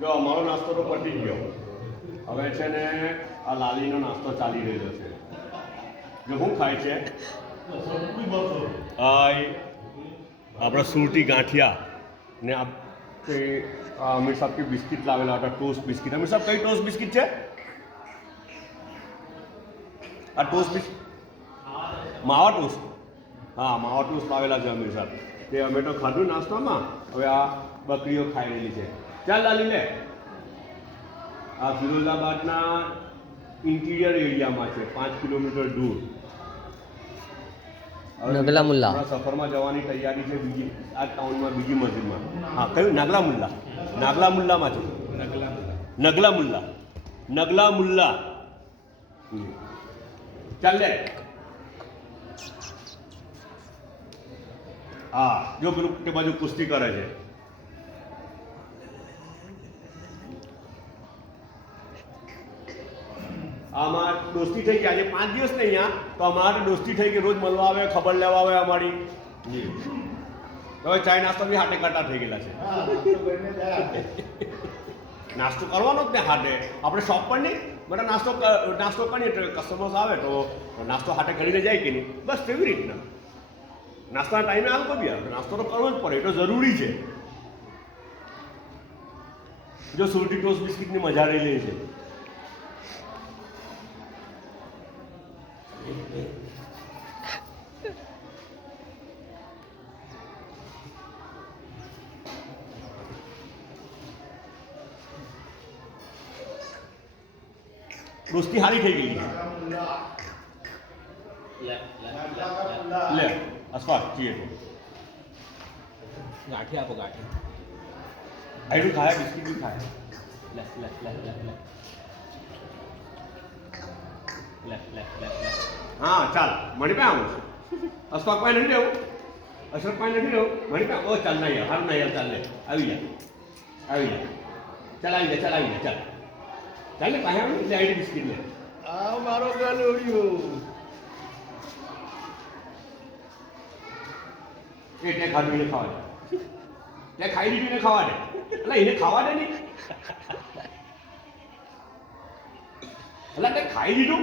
જો અમારો નાસ્તો તો પતી ગયો. હવે છે ને આ લાલીનો નાસ્તો ચાલી રહ્યો છે. જો શું ખાય છે? આપણે સુરતી ગાંઠિયા ને અમીર સાહેબ કે બિસ્કિટ લાવેલા હતા, ટોસ્ટ બિસ્કિટ. અમીર સાહેબ કઈ ટોસ્ટ બિસ્કિટ છે? આ ટોસ્ટ બિસ્કિટ માવા ટોસ્ટ. હા, માવા ટોસ્ટ લાવેલા છે અમીર સાહેબ. તે અમે તો ખાધું નાસ્તામાં. હવે આ બકરીઓ ખાઈ રહેલી છે. ચાલ લાલી લે. આ ફિરોઝાબાદના ઇન્ટિરિયર એરિયામાં છે, 5 કિલોમીટર દૂર. નગલા મુલ્લા સફરમાં જવાની તૈયારી છે બીજી આ ટાઉનમાં, બીજી મસ્જિદમાં. હા, કયું? નાગલા મુલ્લા. નાગલા મુલ્લામાં છે. નગલા મુલ્લા. નગલા મુલ્લા. ચાલ લે. હા, જો પેલું તે બાજુ કુસ્તી કરે છે. આમાં દોસ્તી થઈ ગઈ. આજે 5 દિવસ ને અહીંયા તો અમારી દોસ્તી થઈ ગઈ. રોજ મળવા આવે, ખબર લેવા આવે અમારી. હવે ચાય નાસ્તો બી હાથે કાટા થઈ ગયેલા છે. નાસ્તો કરવાનો જ ને હાથે. આપણે શોપ પર નહીં, બધા નાસ્તો કરીએ તો કસ્ટમર્સ આવે તો નાસ્તો હાથે કરીને જાય કે નહીં, બસ તેવી રીતના. નાસ્તાના ટાઈમે હાલ બી આવે, નાસ્તો તો કરવો જ પડે, એ તો જરૂરી છે. જો સુરતી ટોસ્ટ બિસ્કિટની મજા લઈ લે છે. દોસ્તી હારી થઈ ગઈ. લે અસ્ફાક છીએ તો ગાંઠી આપો, ગાંઠી. આયરું ખાયા, બિસ્કિટ બી ખાયા. લે લે લે લે લે લે લે લે લે. હા ચાલ, મળી પે આવું. અસ્ફાક પાસે નથી રહેવું, અશરફ પાસે નથી રહેવું, મળી પે. ઓ ચાલ ના યાર, હારું ના યાર, ચાલ લે. આવી જા, આવી જા. ચાલ આવી જા, ચાલ આવી જા, ચાલ. ચાલ ને પાસે આવી લે, આઈડી બિસ્કિટ લે. આ મારો ગલોડિયો. એ ત્યાં ખાધું એને ખાવા દે. ત્યાં ખાઈ દીધું એને ખાવા દે. એટલે એને ખાવા દે નહીં. એટલે તે ખાઈ દીધું